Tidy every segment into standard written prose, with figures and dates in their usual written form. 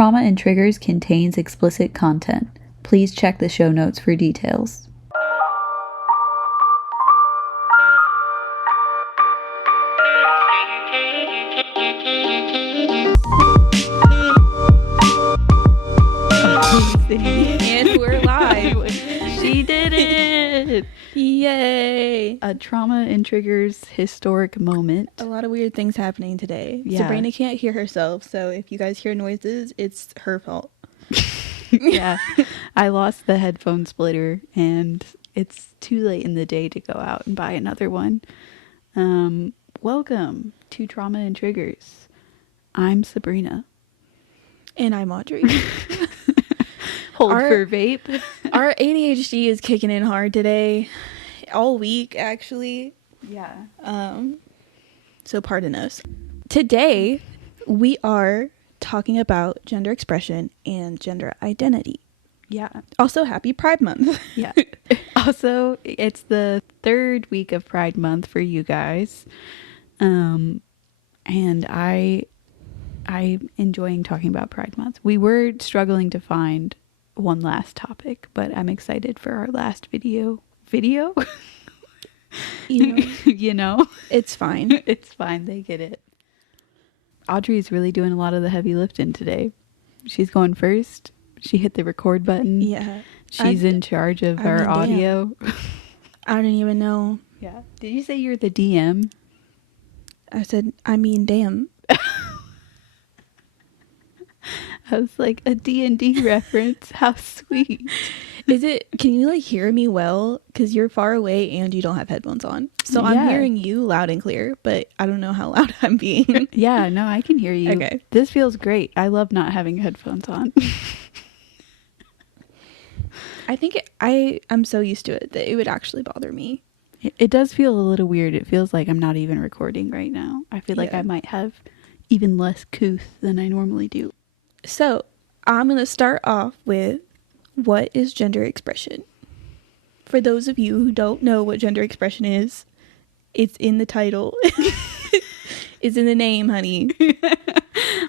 Trauma and Triggers contains explicit content. Please check the show notes for details. And we're live. She did it! Yay! A Trauma and Triggers historic moment. A lot of weird things happening today. Yeah. Sabrina can't hear herself, so if you guys hear noises, it's her fault. Yeah, I lost the headphone splitter and it's too late in the day to go out and buy another one. Welcome to Trauma and Triggers. I'm Sabrina. And I'm Audrey. Hold for vape. Our ADHD is kicking in hard today. All week, actually. Yeah. So pardon us. Today, we are talking about gender expression and gender identity. Yeah. Also, happy Pride Month. Yeah. Also, it's the third week of Pride Month for you guys. And I'm enjoying talking about Pride Month. We were struggling to find one last topic, but I'm excited for our last video. You know, you know, it's fine. It's fine. They get it. Audrey's really doing a lot of the heavy lifting today. She's going first. She hit the record button. Yeah. She's in charge of our audio. I don't even know. Yeah. Did you say you're the DM? I said, damn. I was like, a D&D reference. How sweet. Can you like hear me well? Because you're far away and you don't have headphones on. So Yeah. I'm hearing you loud and clear, but I don't know how loud I'm being. Yeah, no, I can hear you. Okay. This feels great. I love not having headphones on. I think I'm so used to it that it would actually bother me. It does feel a little weird. It feels like I'm not even recording right now. I feel like I might have even less couth than I normally do. So I'm going to start off with, what is gender expression? For those of you who don't know what gender expression is, it's in the title. It's in the name, honey.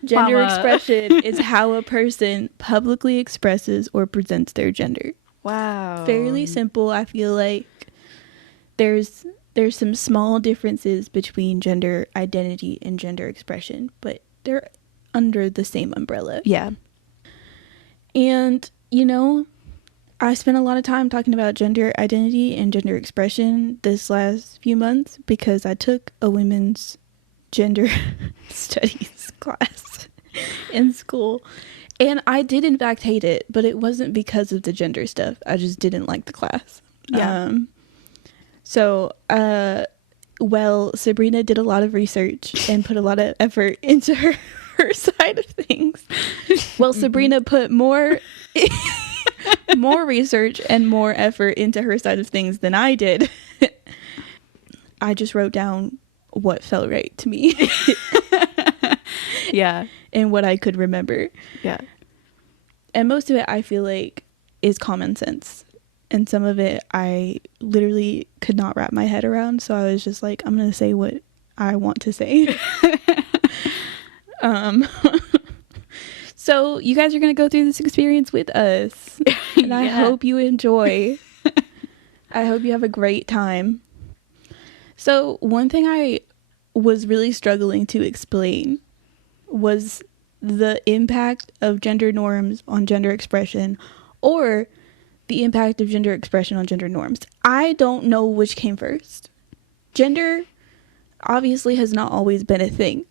Gender Mama. expression is how a person publicly expresses or presents their gender. Wow. Fairly simple. I feel like there's some small differences between gender identity and gender expression, but they're under the same umbrella. Yeah. And, I spent a lot of time talking about gender identity and gender expression this last few months because I took a women's gender studies class in school. And I did in fact hate it, but it wasn't because of the gender stuff. I just didn't like the class. Yeah. Sabrina did a lot of research and put a lot of effort into her side of things. Well, Sabrina put more research and more effort into her side of things than I did. I just wrote down what felt right to me. Yeah. And what I could remember. Yeah. And most of it, I feel like, is common sense. And some of it, I literally could not wrap my head around. So I was just like, I'm going to say what I want to say. So you guys are going to go through this experience with us. And I hope you enjoy. I hope you have a great time. So one thing I was really struggling to explain was the impact of gender norms on gender expression, or the impact of gender expression on gender norms. I don't know which came first. Gender obviously has not always been a thing.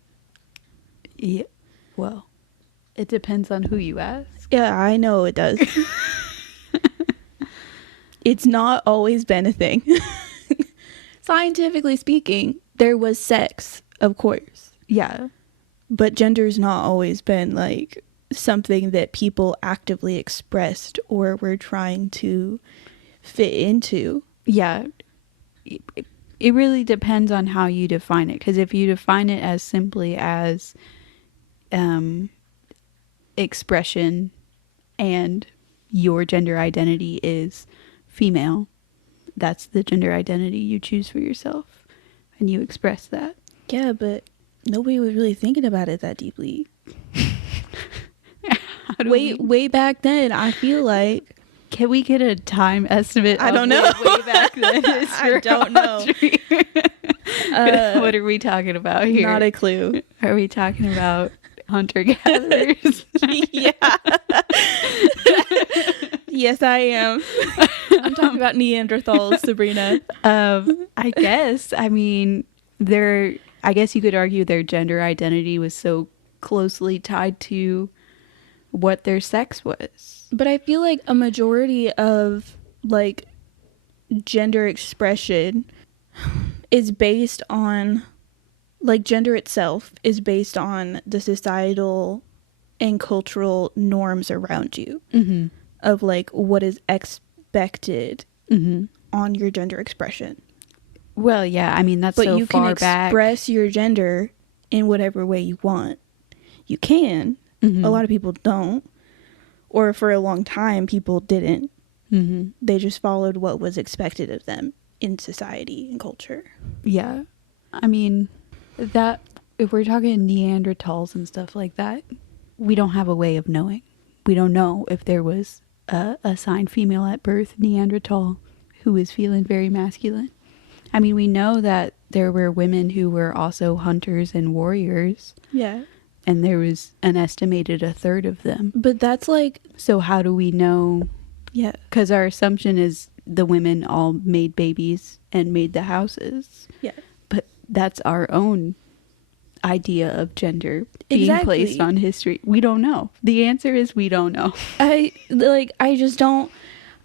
Yeah. Well, it depends on who you ask. Yeah, I know it does. It's not always been a thing. Scientifically speaking, there was sex, of course. Yeah. But gender's not always been like something that people actively expressed or were trying to fit into. Yeah. It really depends on how you define it. Because if you define it as simply as expression and your gender identity is female, that's the gender identity you choose for yourself and you express that. Yeah, but nobody was really thinking about it that deeply. way back then, I feel like. Can we get a time estimate? I don't know. Way back then. I don't know. What are we talking about here? Not a clue. Are we talking about hunter-gatherers? Yeah. Yes, I am. I'm talking about Neanderthals, Sabrina. I guess. I mean, I guess you could argue their gender identity was so closely tied to what their sex was. But I feel like a majority of like gender expression is based on, like, gender itself is based on the societal and cultural norms around you, mm-hmm. of like what is expected mm-hmm. on your gender expression. Well, yeah, I mean, that's but so you far can back. Express your gender in whatever way you want. You can. Mm-hmm. A lot of people don't. Or for a long time, people didn't. Mm-hmm. They just followed what was expected of them in society and culture. Yeah. I mean, that if we're talking Neanderthals and stuff like that, we don't have a way of knowing. We don't know if there was a assigned female at birth, Neanderthal, who was feeling very masculine. I mean, we know that there were women who were also hunters and warriors. Yeah. And there was an estimated a third of them. But that's like... So how do we know? Yeah. Because our assumption is the women all made babies and made the houses. Yeah. But that's our own idea of gender being placed on history. We don't know. The answer is we don't know. I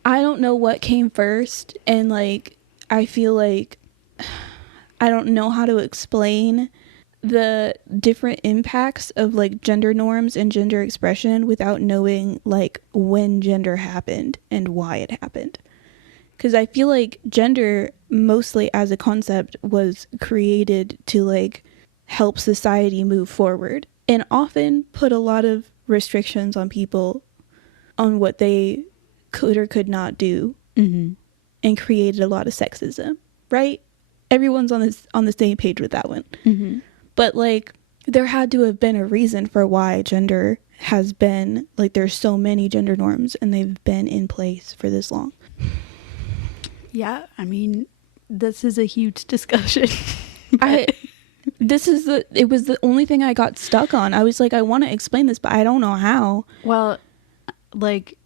don't know what came first. And like, I feel like I don't know how to explain the different impacts of like gender norms and gender expression without knowing like when gender happened and why it happened. Because I feel like gender mostly as a concept was created to like help society move forward and often put a lot of restrictions on people on what they could or could not do, mm-hmm. and created a lot of sexism, right? Everyone's on the same page with that one. Mm-hmm. But like there had to have been a reason for why gender has been like there's so many gender norms and they've been in place for this long. Yeah, I mean, this is a huge discussion. It was the only thing I got stuck on. I was like, I want to explain this, but I don't know how. Well, like,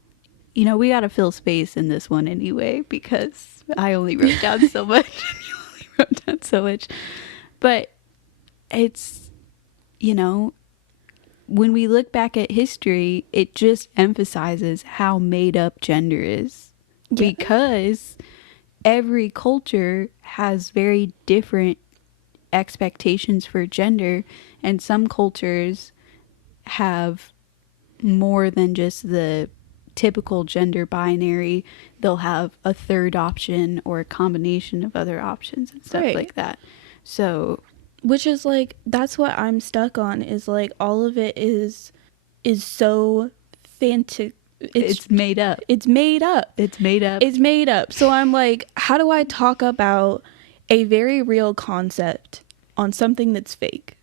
you know, we got to fill space in this one anyway, because I only wrote down so much and you only wrote down so much. But it's, you know, when we look back at history, it just emphasizes how made up gender is. Yeah. Because every culture has very different expectations for gender, and some cultures have more than just the typical gender binary. They'll have a third option or a combination of other options and stuff like that. So, which is like, that's what I'm stuck on, is like all of it is so fantastic. It's made up. It's made up. It's made up. It's made up. So I'm like, how do I talk about a very real concept on something that's fake?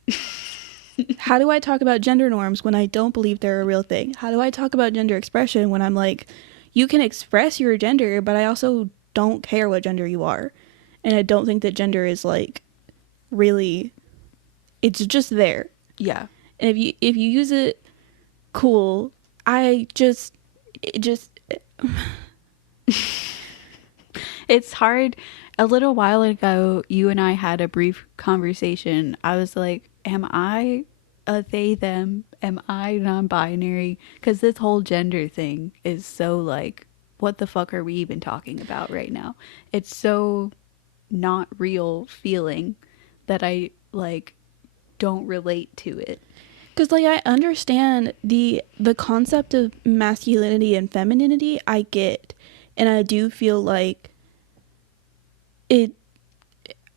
How do I talk about gender norms when I don't believe they're a real thing? How do I talk about gender expression when I'm like, you can express your gender, but I also don't care what gender you are. And I don't think that gender is like really, it's just there. Yeah. And if you use it, cool. It's hard. A little while ago, you and I had a brief conversation. I was like, am I a they, them? Am I non-binary? Because this whole gender thing is so like, what the fuck are we even talking about right now? It's so not real feeling that I like don't relate to it. Because like I understand the concept of masculinity and femininity, I get, and I do feel like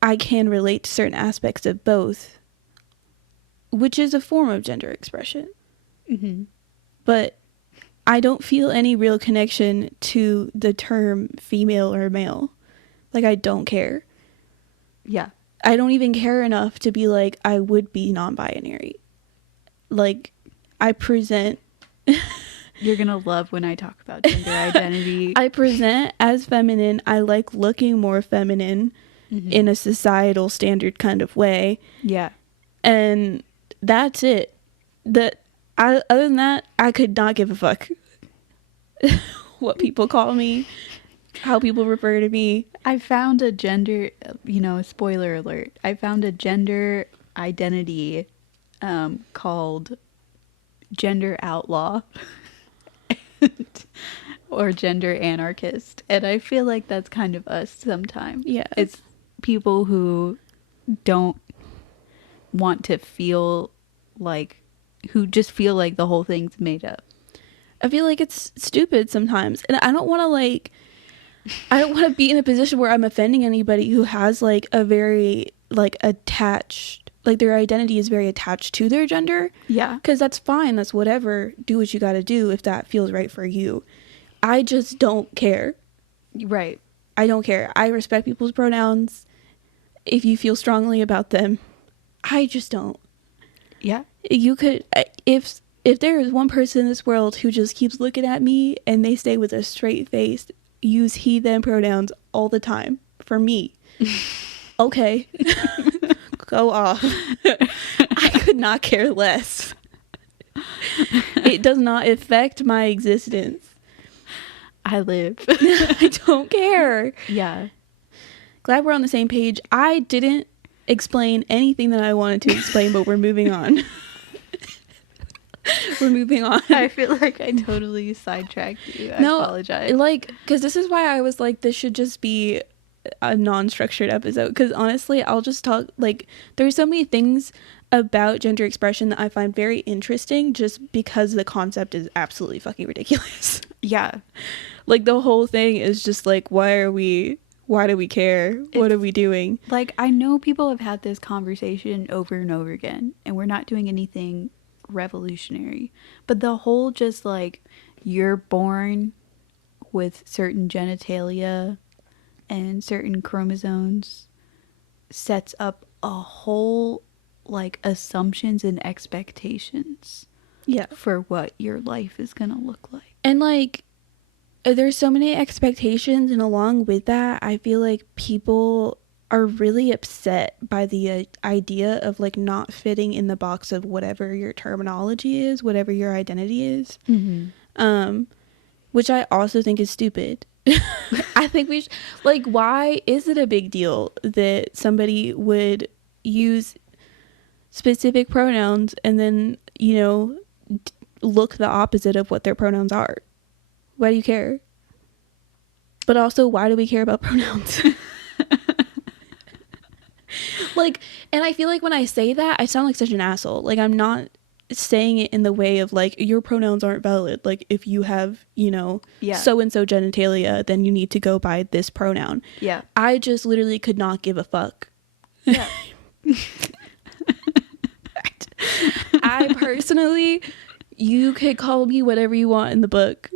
I can relate to certain aspects of both, which is a form of gender expression. Mm-hmm. But I don't feel any real connection to the term female or male. Like, I don't care. Yeah. I don't even care enough to be like, I would be non-binary. Like, I present You're gonna love when I talk about gender identity. I present as feminine. I like looking more feminine in a societal standard kind of way. Yeah. And that's it. Other than that, I could not give a fuck what people call me, how people refer to me. I found a gender, spoiler alert. I found a gender identity called gender outlaw or gender anarchist. And I feel like that's kind of us sometimes. Yeah. It's people who don't want to feel like, who just feel like the whole thing's made up. I feel like it's stupid sometimes. And I don't want to be in a position where I'm offending anybody who has like a very like attached, like their identity is very attached to their gender. Yeah. Because that's fine. That's whatever. Do what you got to do if that feels right for you. I just don't care. Right. I don't care. I respect people's pronouns if you feel strongly about them. I just don't. Yeah. You could, if there is one person in this world who just keeps looking at me and they stay with a straight face, use he them pronouns all the time for me. Okay. Go off. I could not care less. It does not affect my existence. I live. I don't care. Yeah. Glad we're on the same page. I didn't explain anything that I wanted to explain, but we're moving on. We're moving on. I feel like I totally sidetracked you. I apologize. Like, because this is why I was like, this should just be a non-structured episode. Because honestly, I'll just talk, like, there's so many things about gender expression that I find very interesting just because the concept is absolutely fucking ridiculous. Yeah. Like, the whole thing is just like, why do we care? What are we doing? Like, I know people have had this conversation over and over again, and we're not doing anything revolutionary. But the whole just like, you're born with certain genitalia and certain chromosomes sets up a whole like assumptions and expectations. Yeah. For what your life is gonna look like. And like, there's so many expectations, and along with that, I feel like people are really upset by the idea of like not fitting in the box of whatever your terminology is, whatever your identity is. Which I also think is stupid. I think we should, like, why is it a big deal that somebody would use specific pronouns and then, look the opposite of what their pronouns are? Why do you care? But also, why do we care about pronouns? Like, and I feel like when I say that, I sound like such an asshole. Like, I'm not saying it in the way of like, your pronouns aren't valid. Like, if you have, so-and-so genitalia, then you need to go by this pronoun. Yeah. I just literally could not give a fuck. Yeah. I personally, you could call me whatever you want in the book.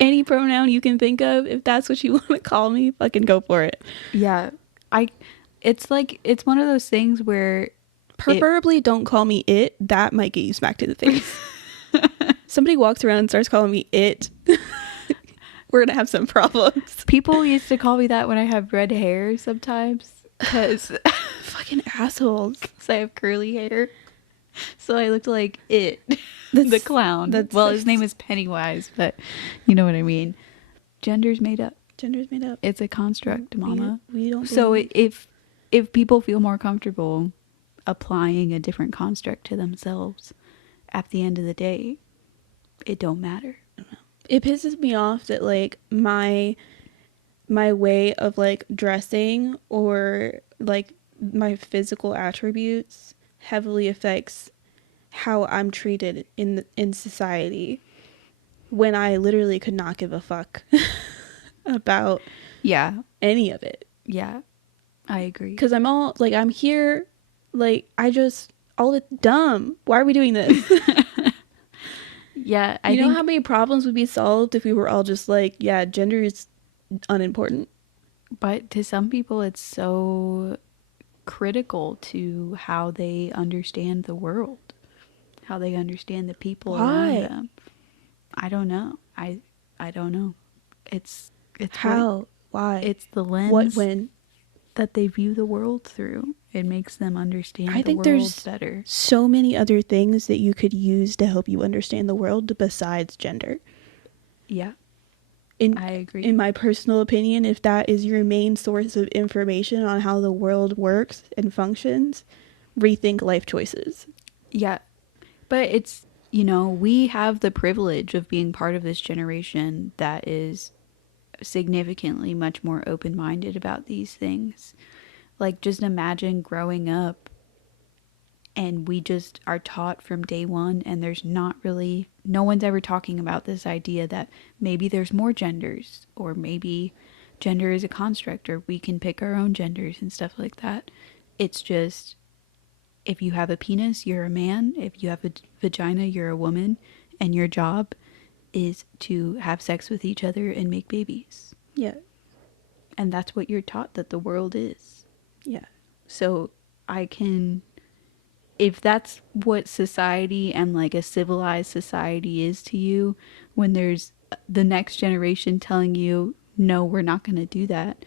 Any pronoun you can think of, if that's what you want to call me, fucking go for it. Yeah. It's like, it's one of those things where preferably don't call me it. That might get you smacked in the face. Somebody walks around and starts calling me it. We're gonna have some problems. People used to call me that when I have red hair sometimes, because fucking assholes. Because I have curly hair. So I looked like it, the clown. Well, his name is Pennywise, but you know what I mean. Gender's made up. Gender's made up. It's a construct, mama. We don't. So if people feel more comfortable applying a different construct to themselves, at the end of the day, it don't matter. It pisses me off that like my way of like dressing or like my physical attributes heavily affects how I'm treated in society, when I literally could not give a fuck about any of it. Yeah, I agree. Because I'm here, like, all it's dumb. Why are we doing this? Yeah, I know how many problems would be solved if we were all just like, yeah, gender is unimportant. But to some people, it's so critical to how they understand the world. how they understand the people Why? around them. I don't know. I don't know. It's how? Why? It's the lens What? When? that they view the world through. It makes them understand I the think world there's better. so many other things that you could use to help you understand the world besides gender. Yeah. I agree. In my personal opinion, if that is your main source of information on how the world works and functions, rethink life choices. Yeah. But it's, we have the privilege of being part of this generation that is significantly much more open-minded about these things. Like, just imagine growing up and we just are taught from day one, and there's no one's ever talking about this idea that maybe there's more genders, or maybe gender is a construct, or we can pick our own genders and stuff like that. It's just, if you have a penis, you're a man. If you have a vagina, you're a woman. And your job is to have sex with each other and make babies. Yeah. And that's what you're taught that the world is. Yeah. So if that's what society and like a civilized society is to you, when there's the next generation telling you, no, we're not going to do that,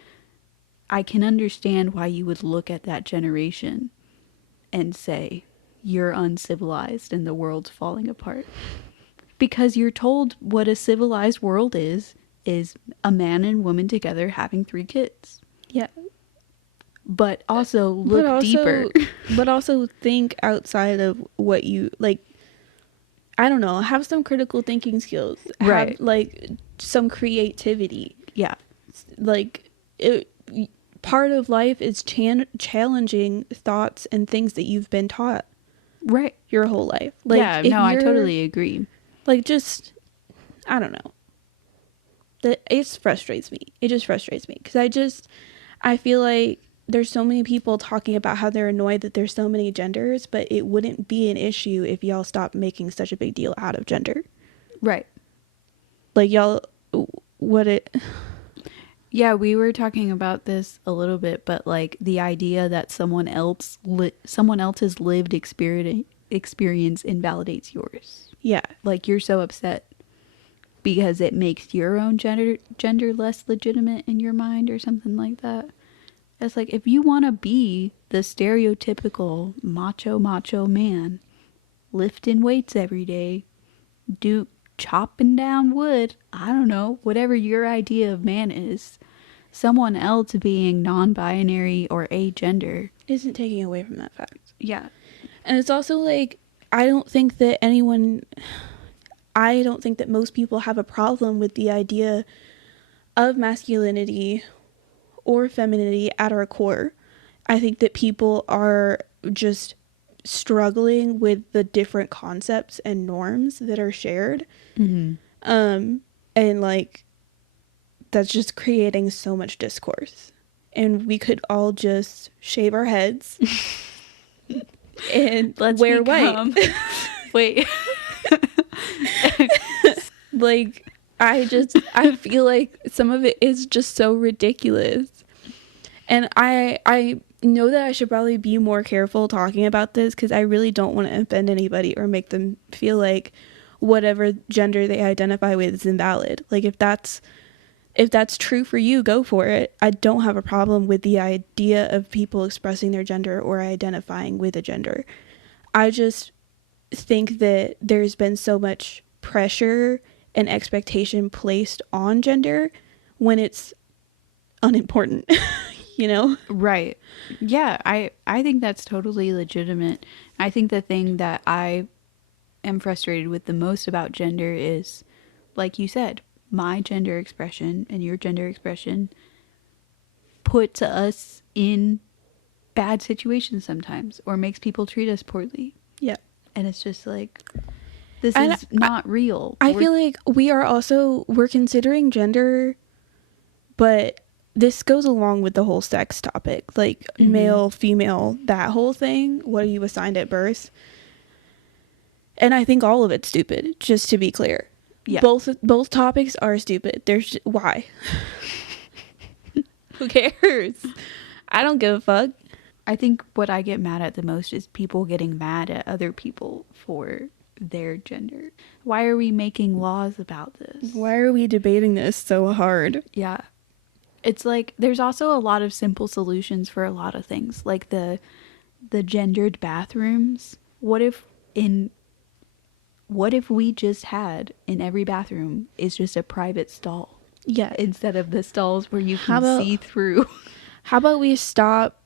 I can understand why you would look at that generation and say, you're uncivilized and the world's falling apart. Because you're told what a civilized world is a man and woman together having 3 kids. Yeah. But also look deeper. But also think outside of what you, like, I don't know, have some critical thinking skills. Right. Have, like, some creativity. Yeah. Like, part of life is challenging thoughts and things that you've been taught. Right. Your whole life. Like, yeah, no, I totally agree. Like, just, I don't know. It frustrates me. It just frustrates me. Because I feel like there's so many people talking about how they're annoyed that there's so many genders, but it wouldn't be an issue if y'all stopped making such a big deal out of gender. Right. Like, y'all, Yeah, we were talking about this a little bit, but like the idea that someone else's lived experience invalidates yours. Yeah. Like, you're so upset because it makes your own gender less legitimate in your mind or something like that. It's like, if you want to be the stereotypical macho man, lifting weights every day, chopping down wood, I don't know, whatever your idea of man is, someone else being non-binary or agender isn't taking away from that fact. Yeah. And it's also like, I don't think that most people have a problem with the idea of masculinity or femininity at our core. I think that people are just struggling with the different concepts and norms that are shared. Mm-hmm. And like, that's just creating so much discourse. And we could all just shave our heads and let's wear white. Wait. Like, I feel like some of it is just so ridiculous. And I know that I should probably be more careful talking about this, because I really don't want to offend anybody or make them feel like whatever gender they identify with is invalid. Like, if that's true for you, go for it. I don't have a problem with the idea of people expressing their gender or identifying with a gender. I just think that there's been so much pressure and expectation placed on gender when it's unimportant. You know? Right. Yeah, I think that's totally legitimate. I think the thing that I am frustrated with the most about gender is, like you said, my gender expression and your gender expression puts us in bad situations sometimes, or makes people treat us poorly. Yeah. And it's just like, this is not real. I feel like we're considering gender, but this goes along with the whole sex topic, like male, female, that whole thing. What are you assigned at birth? And I think all of it's stupid, just to be clear. Yeah. Both topics are stupid. Why? Who cares? I don't give a fuck. I think what I get mad at the most is people getting mad at other people for their gender. Why are we making laws about this? Why are we debating this so hard? Yeah. It's like there's also a lot of simple solutions for a lot of things, like the gendered bathrooms. What if we just had in every bathroom is just a private stall? Yeah. Instead of the stalls where you can see through. How about we stop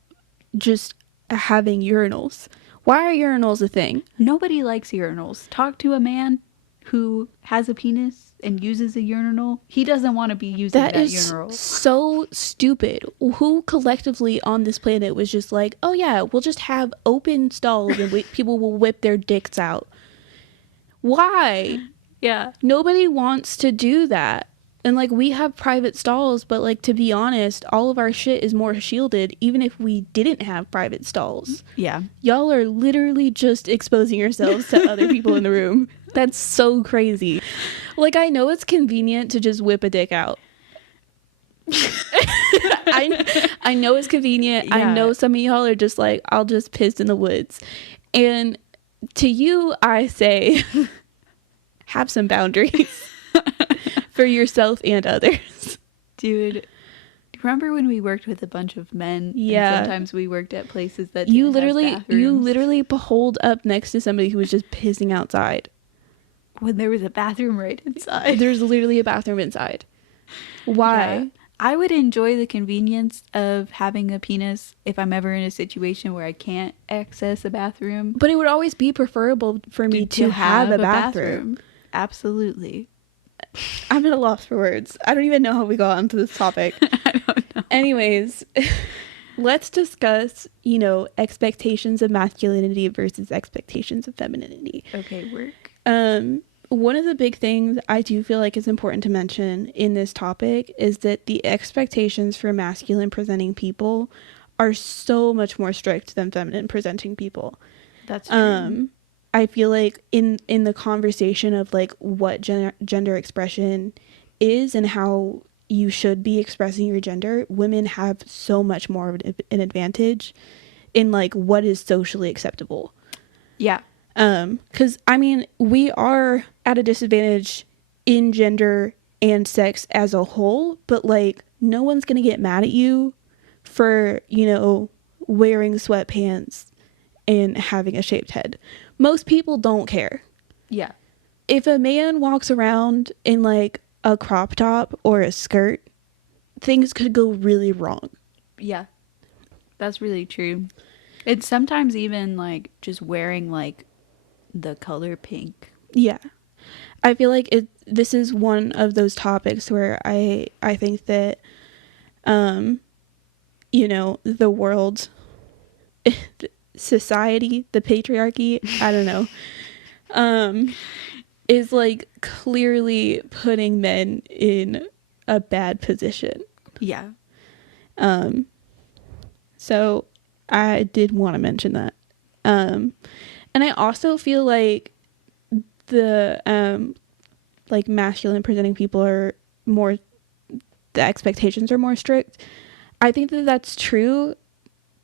just having urinals? Why are urinals a thing? Nobody likes urinals. Talk to a man who has a penis and uses a urinal. He doesn't want to be using that urinal. That is so stupid. Who collectively on this planet was just like, oh yeah, we'll just have open stalls and people will whip their dicks out? Why? Yeah. Nobody wants to do that. And like, we have private stalls, but like, to be honest, all of our shit is more shielded even if we didn't have private stalls. Yeah. Y'all are literally just exposing yourselves to other people in the room. That's so crazy. Like, I know it's convenient to just whip a dick out. I know it's convenient. Yeah. I know some of y'all are just like, I'll just piss in the woods. And to you, I say, have some boundaries. For yourself and others. Dude, do you remember when we worked with a bunch of men? Yeah. And sometimes we worked at places that you literally pulled up next to somebody who was just pissing outside. When there was a bathroom right inside. There's literally a bathroom inside. Why? Yeah. I would enjoy the convenience of having a penis if I'm ever in a situation where I can't access a bathroom. But it would always be preferable for me to have a bathroom. Absolutely. I'm at a loss for words. I don't even know how we got onto this topic. I don't know. Anyways, let's discuss, expectations of masculinity versus expectations of femininity. Okay, work. One of the big things I do feel like is important to mention in this topic is that the expectations for masculine presenting people are so much more strict than feminine presenting people. That's true. I feel like in the conversation of like what gender expression is and how you should be expressing your gender, women have so much more of an advantage in like what is socially acceptable. Yeah. 'Cause I mean, we are at a disadvantage in gender and sex as a whole, but like no one's gonna get mad at you for, wearing sweatpants and having a shaved head. Most people don't care. Yeah. If a man walks around in like a crop top or a skirt, things could go really wrong. Yeah. That's really true. It's sometimes even like just wearing like the color pink. Yeah. I feel like this is one of those topics where I think that the world, society, the patriarchy, I don't know, is like clearly putting men in a bad position. Yeah. So I did want to mention that. And I also feel like the like masculine presenting people are more, the expectations are more strict. I think that that's true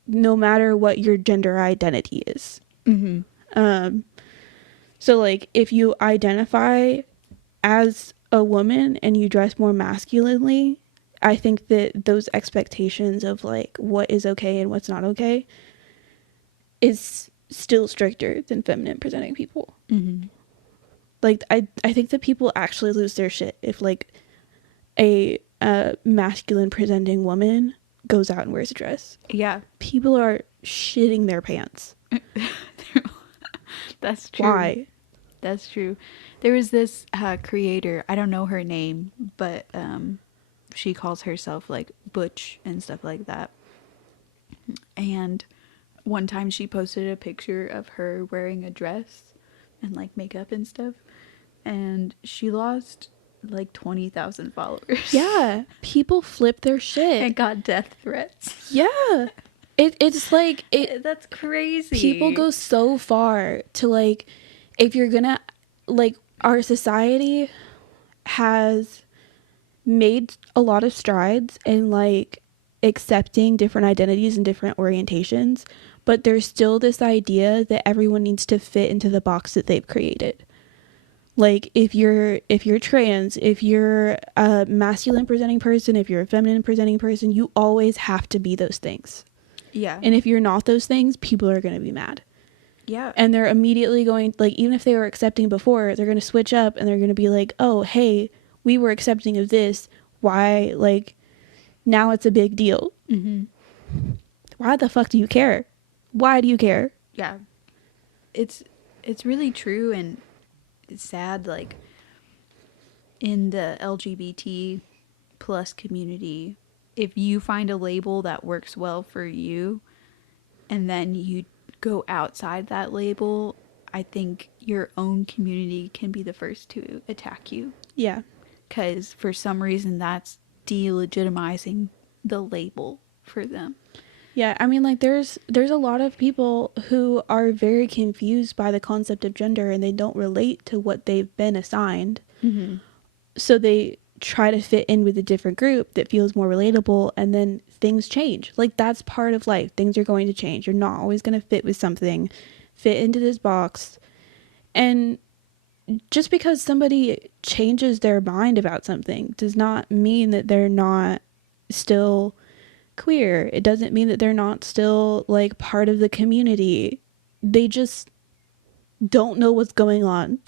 no matter what your gender identity is. Mm-hmm. So like if you identify as a woman and you dress more masculinely, I think that those expectations of like what is okay and what's not okay is still stricter than feminine presenting people. Mm-hmm. Like I think that people actually lose their shit if like a masculine presenting woman goes out and wears a dress. Yeah. People are shitting their pants. That's true. Why? That's true. There was this creator, I don't know her name, but she calls herself like Butch and stuff like that. And one time she posted a picture of her wearing a dress and like makeup and stuff, and she lost like 20,000 followers. Yeah, people flip their shit and got death threats. Yeah, it's like that's crazy. People go so far to like, if you're gonna like, our society has made a lot of strides in like accepting different identities and different orientations, but there's still this idea that everyone needs to fit into the box that they've created. Like, if you're trans, if you're a masculine presenting person, if you're a feminine presenting person, you always have to be those things. Yeah. And if you're not those things, people are going to be mad. Yeah. And they're immediately going, like, even if they were accepting before, they're going to switch up and they're going to be like, oh, hey, we were accepting of this. Why, like, now it's a big deal. Mm-hmm. Why the fuck do you care? Why do you care? Yeah. It's really true, and it's sad, like, in the LGBT plus community, if you find a label that works well for you and then you go outside that label, I think your own community can be the first to attack you. Yeah. Because for some reason that's delegitimizing the label for them. Yeah, I mean, like, there's a lot of people who are very confused by the concept of gender and they don't relate to what they've been assigned. Mm-hmm. So they try to fit in with a different group that feels more relatable, and then things change. Like, that's part of life. Things are going to change. You're not always going to fit with something, fit into this box. And just because somebody changes their mind about something does not mean that they're not still queer. It doesn't mean that they're not still, like, part of the community. They just don't know what's going on.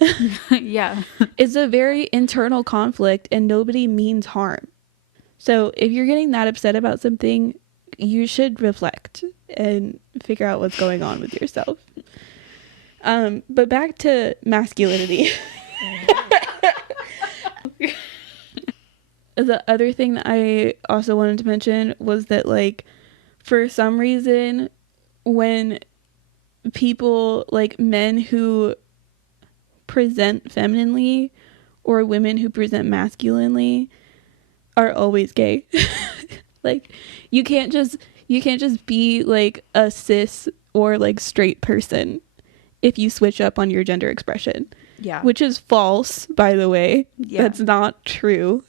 Yeah. It's a very internal conflict and nobody means harm. So if you're getting that upset about something, you should reflect and figure out what's going on with yourself. But back to masculinity. The other thing that I also wanted to mention was that, like, for some reason, when people, like, men who present femininely or women who present masculinely are always gay. Like, you can't just be, like, a cis or, like, straight person if you switch up on your gender expression. Yeah. Which is false, by the way. Yeah. That's not true.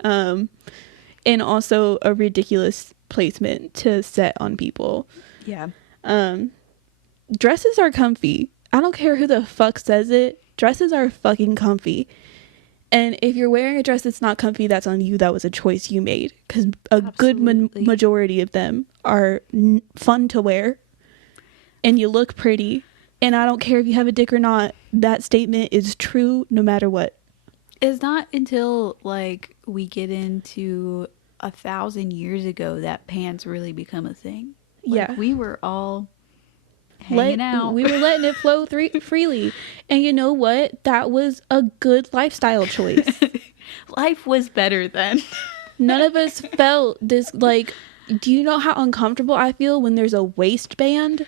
And also a ridiculous placement to set on people. Yeah. Dresses are comfy. I don't care who the fuck says it. Dresses are fucking comfy. And if you're wearing a dress that's not comfy, that's on you. That was a choice you made. Because a good majority of them are fun to wear. And you look pretty. And I don't care if you have a dick or not. That statement is true no matter what. It's not until, like, we get into 1,000 years ago that pants really become a thing. Like, yeah. We were all hanging out. We were letting it flow freely. And you know what? That was a good lifestyle choice. Life was better then. None of us felt this, like, do you know how uncomfortable I feel when there's a waistband?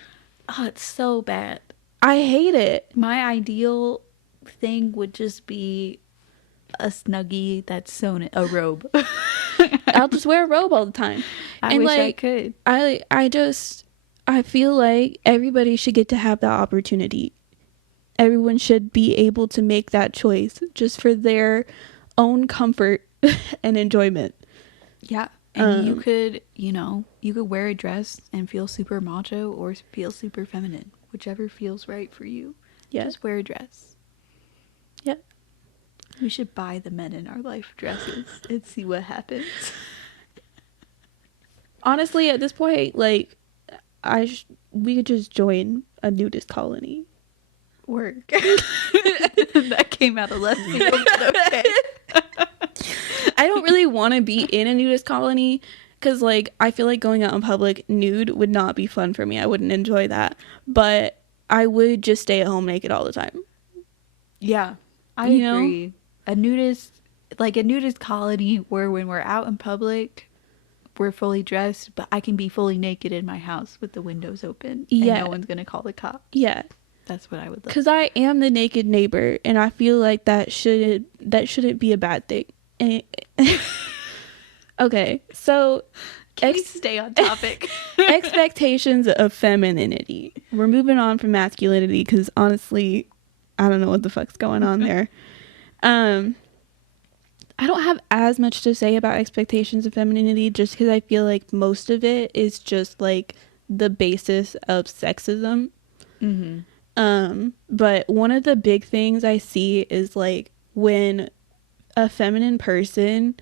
Oh, it's so bad. I hate it. My ideal thing would just be a snuggie that's sewn in a robe. I'll just wear a robe all the time. I wish I could. I feel like everybody should get to have that opportunity. Everyone should be able to make that choice just for their own comfort and enjoyment. Yeah. And you could wear a dress and feel super macho or feel super feminine. Whichever feels right for you. Yeah. Just wear a dress. Yeah. We should buy the men in our life dresses and see what happens. Honestly, at this point, like, we could just join a nudist colony. Work. That came out of left field, but okay. I don't really want to be in a nudist colony because, like, I feel like going out in public nude would not be fun for me. I wouldn't enjoy that. But I would just stay at home naked all the time. Yeah, I agree. A nudist colony where when we're out in public, we're fully dressed, but I can be fully naked in my house with the windows open. Yeah. And no one's going to call the cops. Yeah. That's what I would love. Because I am the naked neighbor, and I feel like that shouldn't be a bad thing. Okay, so Can we stay on topic? Expectations of femininity. We're moving on from masculinity because honestly, I don't know what the fuck's going on there. I I don't have as much to say about expectations of femininity just because I feel like most of it is just like the basis of sexism. But one of the big things I see is like when a feminine person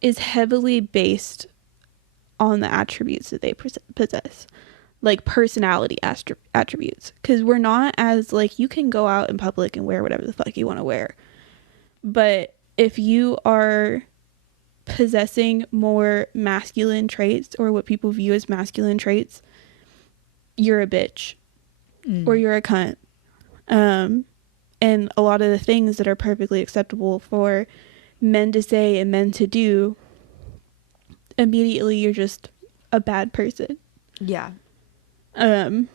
is heavily based on the attributes that they possess, like personality attributes, because we're not as like, you can go out in public and wear whatever the fuck you want to wear, but if you are possessing more masculine traits or what people view as masculine traits, you're a bitch or you're a cunt. And a lot of the things that are perfectly acceptable for men to say and men to do, immediately you're just a bad person. Yeah. And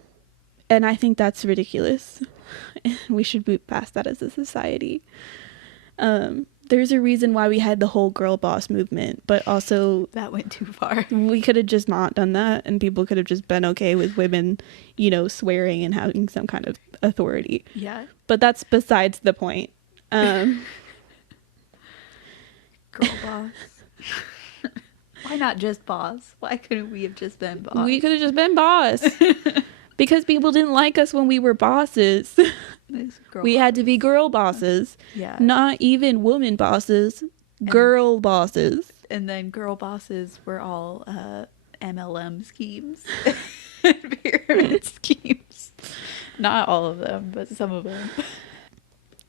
I think that's ridiculous. We should move past that as a society. There's a reason why we had the whole girl boss movement, but also that went too far. We could have just not done that, and people could have just been okay with women, you know, swearing and having some kind of authority. Yeah. But that's besides the point. Girl boss. Why not just boss? Why couldn't we have just been boss? We could have just been boss. Because people didn't like us when we were bosses. We had to be girl bosses. Yeah. Not even woman bosses. Girl bosses. And then girl bosses were all MLM schemes. Pyramid schemes. Not all of them, but some of them.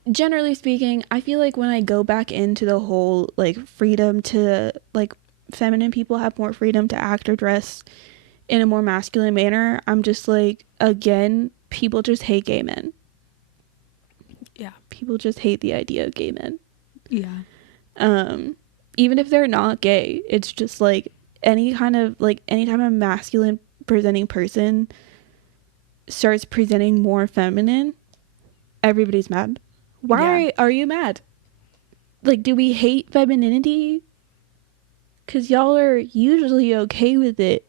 Generally speaking, I feel like when I go back into the whole like freedom to like feminine people have more freedom to act or dress in a more masculine manner, I'm just like, again, people just hate gay men. Yeah. People just hate the idea of gay men. Yeah. Even if they're not gay, it's just like anytime a masculine presenting person starts presenting more feminine, everybody's mad. Why are you mad? Like, do we hate femininity? Because y'all are usually okay with it.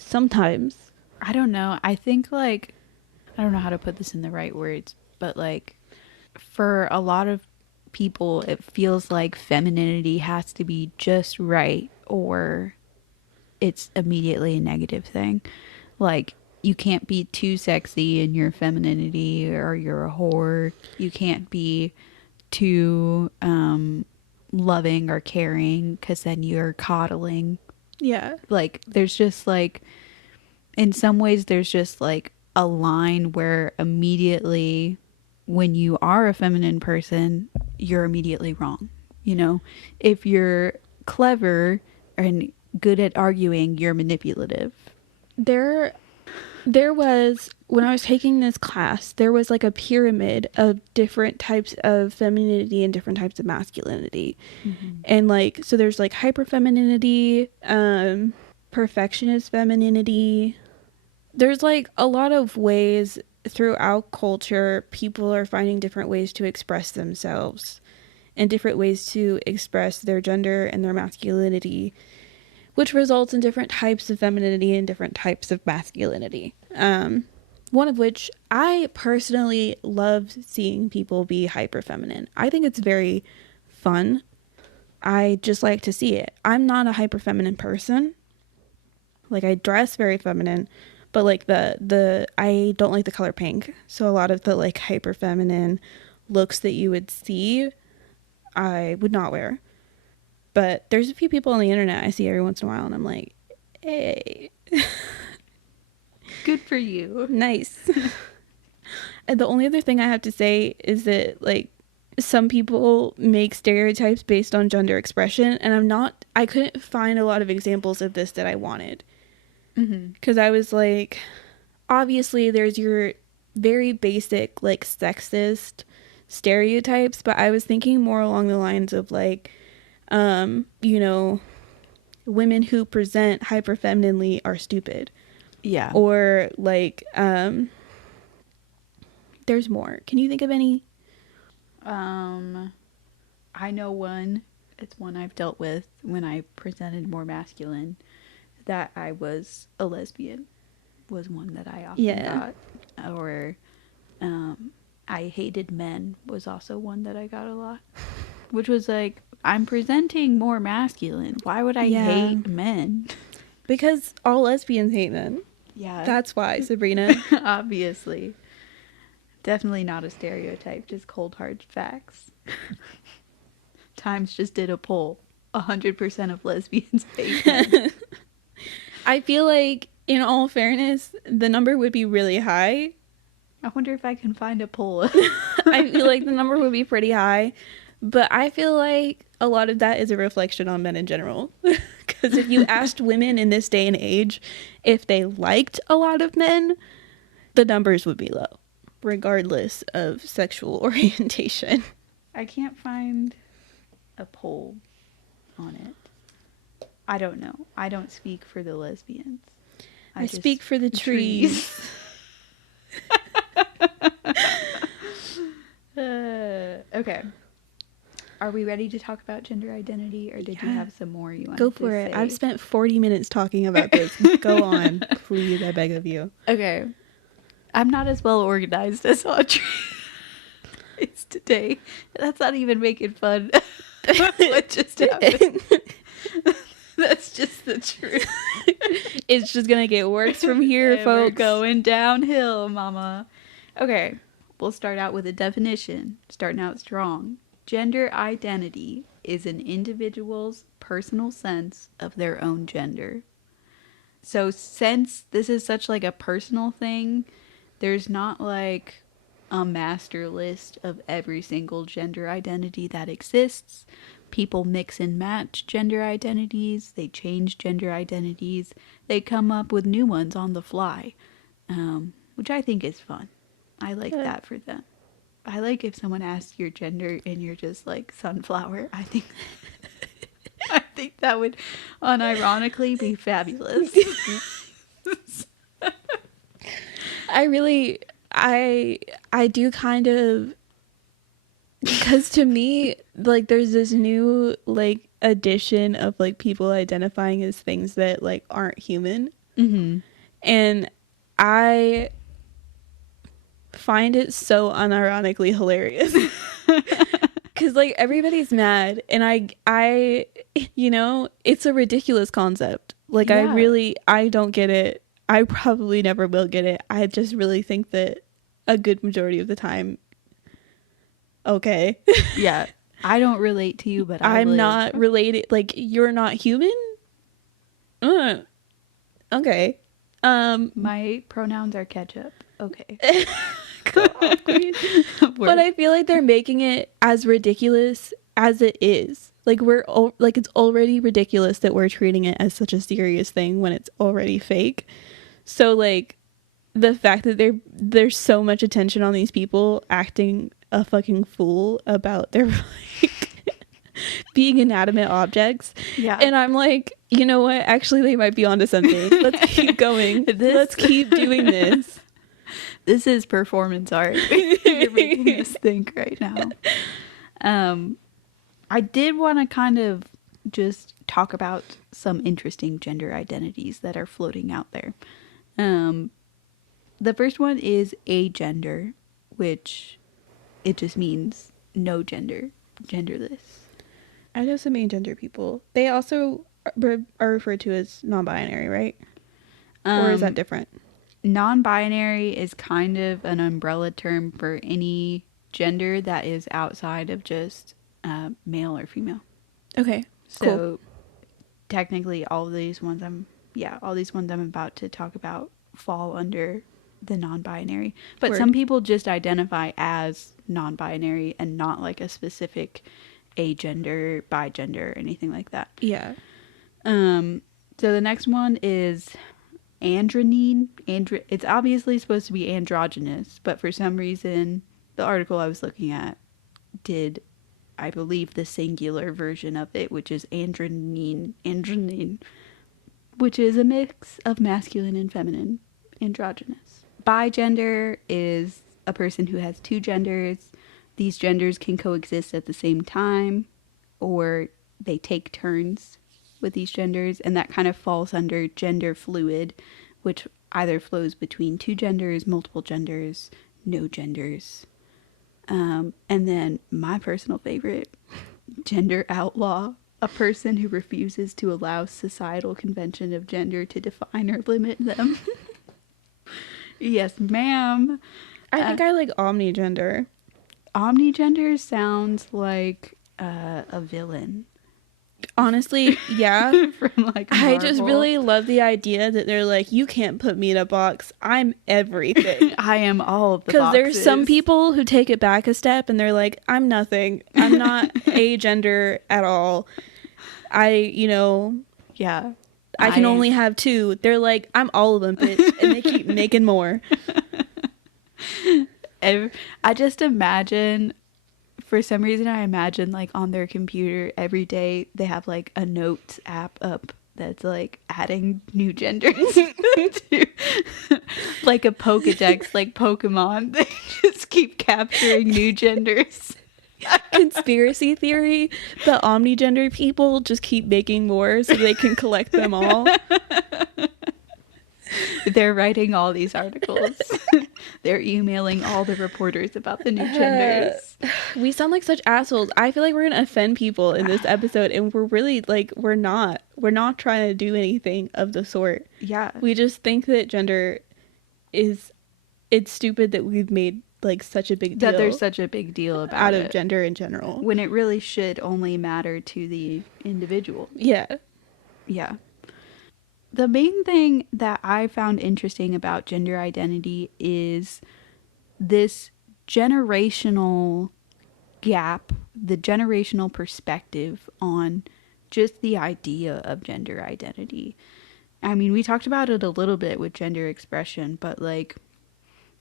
Sometimes. I don't know. I think like, I don't know how to put this in the right words, but like for a lot of people, it feels like femininity has to be just right or it's immediately a negative thing. Like you can't be too sexy in your femininity or you're a whore. You can't be too loving or caring because then you're coddling. Yeah. Like there's just like, in some ways there's just like a line where immediately when you are a feminine person, you're immediately wrong. You know, if you're clever and good at arguing, you're manipulative. There was, when I was taking this class, there was like a pyramid of different types of femininity and different types of masculinity. And like, so there's like hyper femininity, perfectionist femininity. There's like a lot of ways throughout culture, people are finding different ways to express themselves and different ways to express their gender and their masculinity, which results in different types of femininity and different types of masculinity. One of which I personally love seeing people be hyper feminine. I think it's very fun. I just like to see it. I'm not a hyper feminine person. Like I dress very feminine, but like the I don't like the color pink. So a lot of the like hyper feminine looks that you would see, I would not wear. But there's a few people on the internet I see every once in a while and I'm like, hey. Good for you. Nice. And the only other thing I have to say is that like some people make stereotypes based on gender expression, and I couldn't find a lot of examples of this that I wanted. Because I was like, obviously there's your very basic like sexist stereotypes, but I was thinking more along the lines of like, you know, women who present hyper femininely are stupid. Yeah. Or like, there's more. Can you think of any? I know one. It's one I've dealt with when I presented more masculine. That I was a lesbian was one that I often got. Or I hated men was also one that I got a lot. Which was like I'm presenting more masculine. Why would I hate men? Because all lesbians hate men. Yeah. That's why, Sabrina. Obviously. Definitely not a stereotype, just cold hard facts. Times just did a poll. 100% of lesbians hate men. I feel like, in all fairness, the number would be really high. I wonder if I can find a poll. I feel like the number would be pretty high. But I feel like a lot of that is a reflection on men in general. Because if you asked women in this day and age if they liked a lot of men, the numbers would be low, regardless of sexual orientation. I can't find a poll on it. I don't know. I don't speak for the lesbians. I speak for the trees. Okay. Are we ready to talk about gender identity, or did you have some more you wanted to say? Go for it. I've spent 40 minutes talking about this. Go on, please, I beg of you. Okay. I'm not as well organized as Audrey is today. That's not even making fun. What just happened? That's just the truth. It's just gonna get worse from here, folks. We're going downhill, mama. Okay, we'll start out with a definition. Starting out strong. Gender identity is an individual's personal sense of their own gender. So since this is such like a personal thing, there's not like a master list of every single gender identity that exists. People mix and match gender identities. They change gender identities. They come up with new ones on the fly, which I think is fun. I like that for them. I like if someone asks your gender and you're just like sunflower. I think that would unironically be fabulous. I do kind of, because to me, like, there's this new like addition of like people identifying as things that like aren't human. Mm-hmm. And I find it so unironically hilarious. Because like everybody's mad, and I you know, it's a ridiculous concept. Like, Yeah. I don't get it. I probably never will get it. I just really think that a good majority of the time, okay. Yeah, I don't relate to you, but I'm not related. Like, you're not human. Okay. My pronouns are ketchup. Okay. But I feel like they're making it as ridiculous as it is. Like, it's already ridiculous that we're treating it as such a serious thing when it's already fake. So like, the fact that there's so much attention on these people acting a fucking fool about their like being inanimate objects. Yeah. And I'm like, you know what? Actually, they might be onto something. Let's keep going. Let's keep doing this. This is performance art. You're making us think right now. I did want to kind of just talk about some interesting gender identities that are floating out there. The first one is agender, which it just means no gender, genderless. I know some agender people. They also are referred to as non-binary, right? Or is that different? Non-binary is kind of an umbrella term for any gender that is outside of just male or female. Okay, so cool. Technically all these ones I'm about to talk about fall under the non-binary. But some people just identify as non-binary and not like a specific agender, bigender, or anything like that. Yeah. So the next one is androgyne. It's obviously supposed to be androgynous, but for some reason the article I was looking at did, I believe, the singular version of it, which is androgyne, which is a mix of masculine and feminine, androgynous. Bigender is a person who has two genders. These genders can coexist at the same time, or they take turns with these genders, and that kind of falls under gender fluid, which either flows between two genders, multiple genders, no genders. And then my personal favorite, Gender outlaw. A person who refuses to allow societal convention of gender to define or limit them. Yes, ma'am. I think I like omnigender. Omnigender sounds like a villain. Honestly, yeah. From like Marvel. I just really love the idea that they're like, you can't put me in a box. I'm everything. I am all of the boxes. Because there's some people who take it back a step and they're like, I'm nothing. I'm not a gender at all. Yeah. I can only have two. They're like, I'm all of them, bitch. And they keep making more. I just imagine, for some reason, I imagine like on their computer every day they have like a notes app up that's like adding new genders to, like a Pokedex, like Pokemon. They just keep capturing new genders. Conspiracy theory, the omnigender people just keep making more so they can collect them all. They're writing all these articles. They're emailing all the reporters about the new genders. We sound like such assholes. I feel like we're gonna offend people in this episode, and we're really like, we're not trying to do anything of the sort. Yeah, we just think that gender it's stupid that we've made like such a big deal, that there's such a big deal about out of gender in general, when it really should only matter to the individual. Yeah. The main thing that I found interesting about gender identity is this generational gap, the generational perspective on just the idea of gender identity. I mean, we talked about it a little bit with gender expression, but like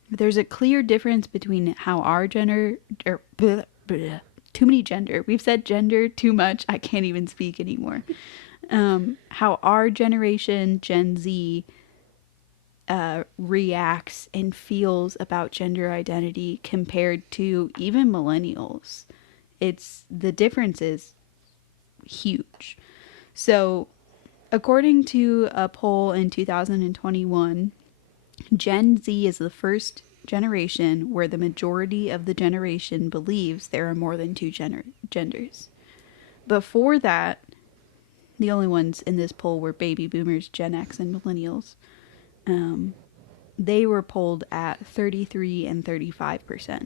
there's a clear difference between how our gender, or too many gender. We've said gender too much. I can't even speak anymore. How our generation, Gen Z, reacts and feels about gender identity compared to even millennials. The difference is huge. So, according to a poll in 2021, Gen Z is the first generation where the majority of the generation believes there are more than two genders. Before that, the only ones in this poll were baby boomers, Gen X, and millennials. They were polled at 33 and 35%.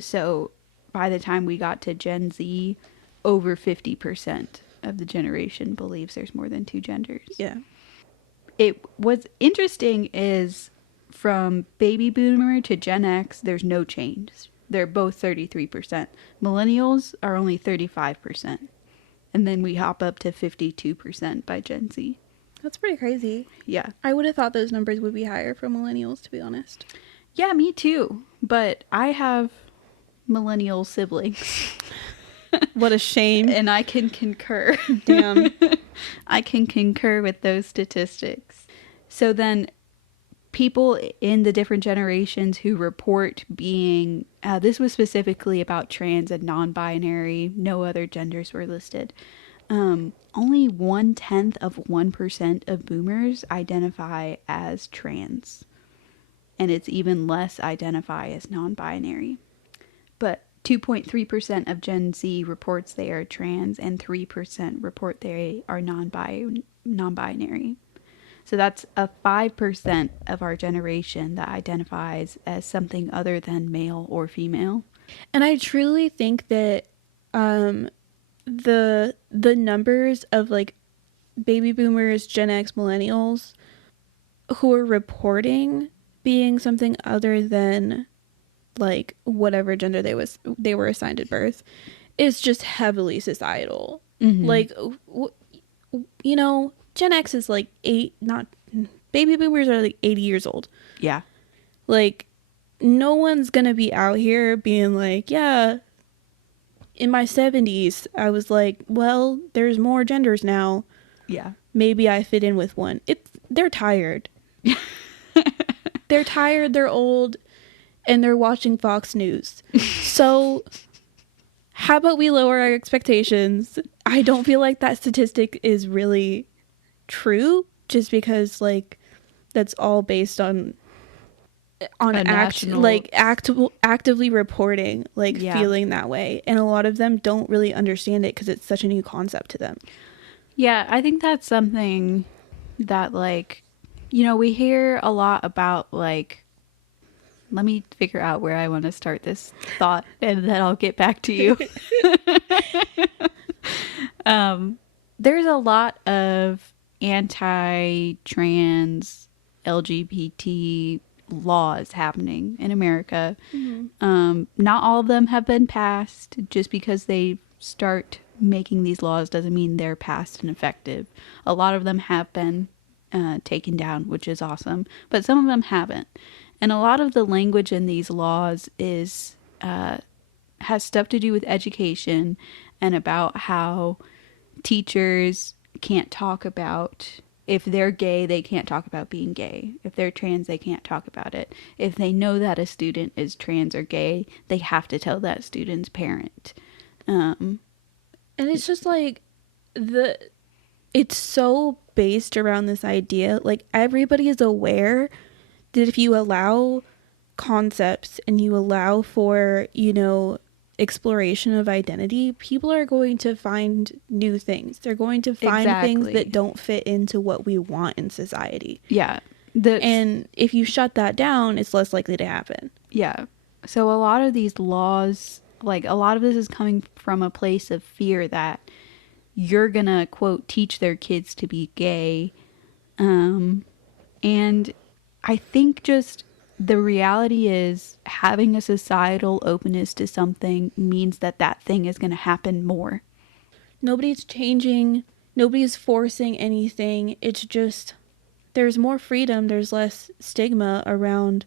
So by the time we got to Gen Z, over 50% of the generation believes there's more than two genders. Yeah. What's interesting is from baby boomer to Gen X, there's no change. They're both 33%. Millennials are only 35%. And then we hop up to 52% by Gen Z. That's pretty crazy. Yeah. I would have thought those numbers would be higher for millennials, to be honest. Yeah, me too. But I have millennial siblings. What a shame. And I can concur. Damn. I can concur with those statistics. So then people in the different generations who report being, this was specifically about trans and non-binary, no other genders were listed. Only 0.1% of boomers identify as trans. And it's even less identify as non-binary. But 2.3% of Gen Z reports they are trans, and 3% report they are non-binary. So that's a 5% of our generation that identifies as something other than male or female. And I truly think that the numbers of like baby boomers, Gen X, millennials who are reporting being something other than like whatever gender they were assigned at birth is just heavily societal. Mm-hmm. Like, Gen X is like baby boomers are like 80 years old. Yeah. Like, no one's gonna be out here being like, yeah, in my 70s, I was like, well, there's more genders now. Yeah. Maybe I fit in with one. They're tired. They're tired, they're old, and they're watching Fox News. So how about we lower our expectations? I don't feel like that statistic is really true, just because like that's all based on on a national, actively reporting yeah. feeling that way, and a lot of them don't really understand it because it's such a new concept to them. Yeah, I think that's something that, like, you know, we hear a lot about, like, let me figure out where I want to start this thought and then I'll get back to you. There's a lot of anti-trans LGBT laws happening in America. Not all of them have been passed. Just because they start making these laws doesn't mean they're passed and effective. A lot of them have been taken down, which is awesome, but some of them haven't. And a lot of the language in these laws is has stuff to do with education and about how teachers can't talk about, if they're gay, they can't talk about being gay. If they're trans, they can't talk about it. If they know that a student is trans or gay, they have to tell that student's parent. And it's just like it's so based around this idea, like everybody is aware that if you allow concepts and you allow for, exploration of identity, people are going to find new things. They're going to find things that don't fit into what we want in society. Yeah. And if you shut that down, it's less likely to happen. Yeah. So a lot of these laws, like a lot of this is coming from a place of fear that you're gonna, quote, teach their kids to be gay. And I think just the reality is having a societal openness to something means that that thing is going to happen more. Nobody's changing. Nobody's forcing anything. It's just there's more freedom. There's less stigma around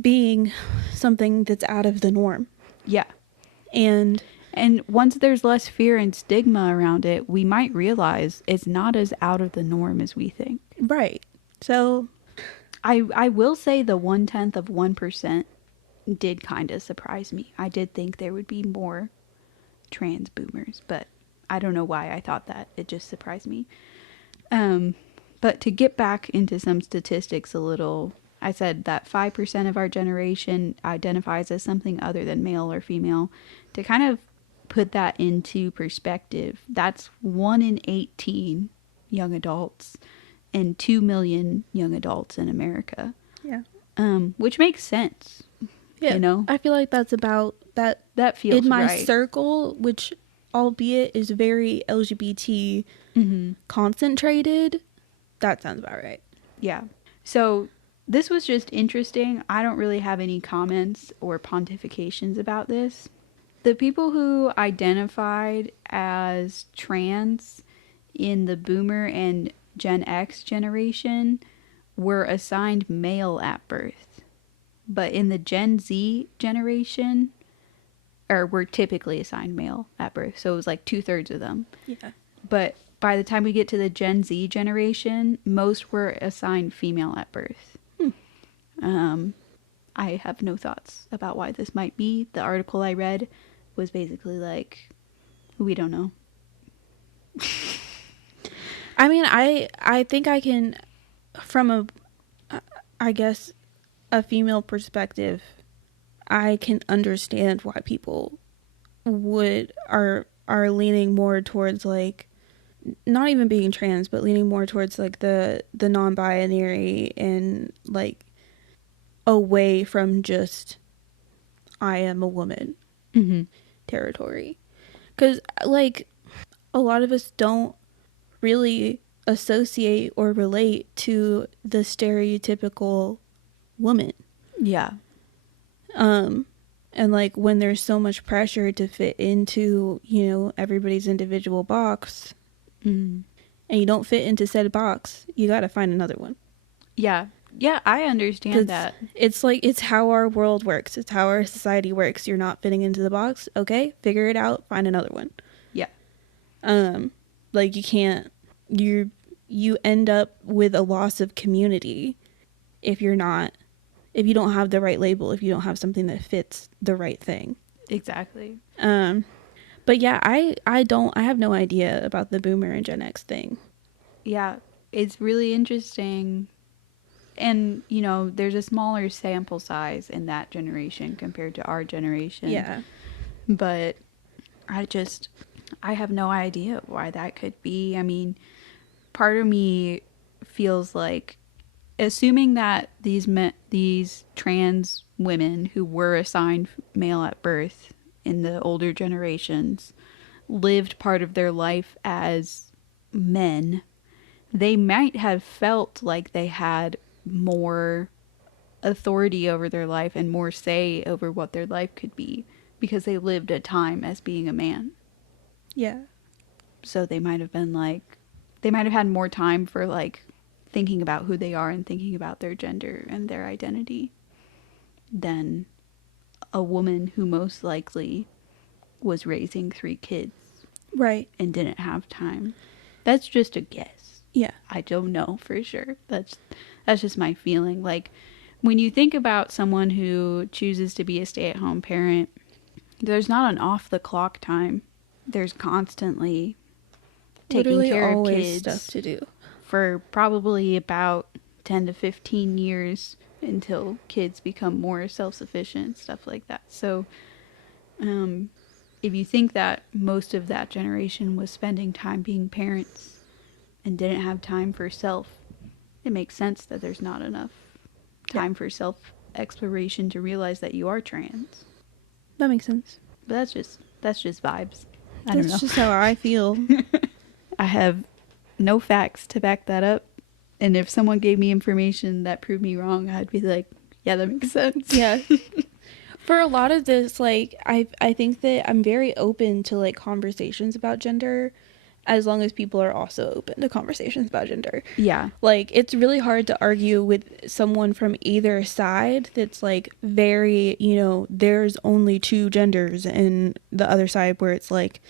being something that's out of the norm. Yeah. And once there's less fear and stigma around it, we might realize it's not as out of the norm as we think. Right. So I will say the 0.1% did kind of surprise me. I did think there would be more trans boomers, but I don't know why I thought that. It just surprised me. But to get back into some statistics a little, I said that 5% of our generation identifies as something other than male or female. To kind of put that into perspective, that's 1 in 18 young adults and 2 million young adults in America. Yeah. Which makes sense. Yeah. You know? I feel like that's about that. That feels in my right. circle, which albeit is very LGBT concentrated, that sounds about right. Yeah. So this was just interesting. I don't really have any comments or pontifications about this. The people who identified as trans in the boomer and Gen X generation were assigned male at birth. But in the Gen Z generation, or were typically assigned male at birth. So it was like 2/3 of them. Yeah. But by the time we get to the Gen Z generation, most were assigned female at birth. I have no thoughts about why this might be. The article I read was basically like, we don't know. I mean, I think I can, from I guess, a female perspective, I can understand why people are leaning more towards, like, not even being trans, but leaning more towards, like, the non-binary and, like, away from just I am a woman territory. Because, like, a lot of us don't really associate or relate to the stereotypical woman. Yeah. And like when there's so much pressure to fit into, everybody's individual box, and you don't fit into said box, you got to find another one. Yeah. Yeah, I understand that. It's like, it's how our world works. It's how our society works. You're not fitting into the box. Okay, figure it out. Find another one. Yeah. Like you can't, you end up with a loss of community if you don't have the right label, if you don't have something that fits the right thing. Exactly. But yeah, I have no idea about the boomer and Gen X thing. Yeah, it's really interesting and you know, there's a smaller sample size in that generation compared to our generation. Yeah. But I have no idea why that could be. I mean, part of me feels like, assuming that these trans women who were assigned male at birth in the older generations lived part of their life as men, they might have felt like they had more authority over their life and more say over what their life could be because they lived a time as being a man. Yeah. So they might have been like, they might have had more time for like thinking about who they are and thinking about their gender and their identity than a woman who most likely was raising 3 kids. Right. And didn't have time. That's just a guess. Yeah. I don't know for sure. That's just my feeling. Like, when you think about someone who chooses to be a stay-at-home parent, there's not an off-the-clock time. There's constantly taking Literally care of always kids stuff to do for probably about 10 to 15 years until kids become more self-sufficient, stuff like that. So, if you think that most of that generation was spending time being parents and didn't have time for self, it makes sense that there's not enough time for self-exploration to realize that you are trans. That makes sense. But that's just vibes. I don't know. That's just how I feel. I have no facts to back that up. And if someone gave me information that proved me wrong, I'd be like, yeah, that makes sense. Yeah. For a lot of this, like, I think that I'm very open to, like, conversations about gender, as long as people are also open to conversations about gender. Yeah. Like, it's really hard to argue with someone from either side that's, like, very, you know, there's only 2 genders, and the other side where it's, like,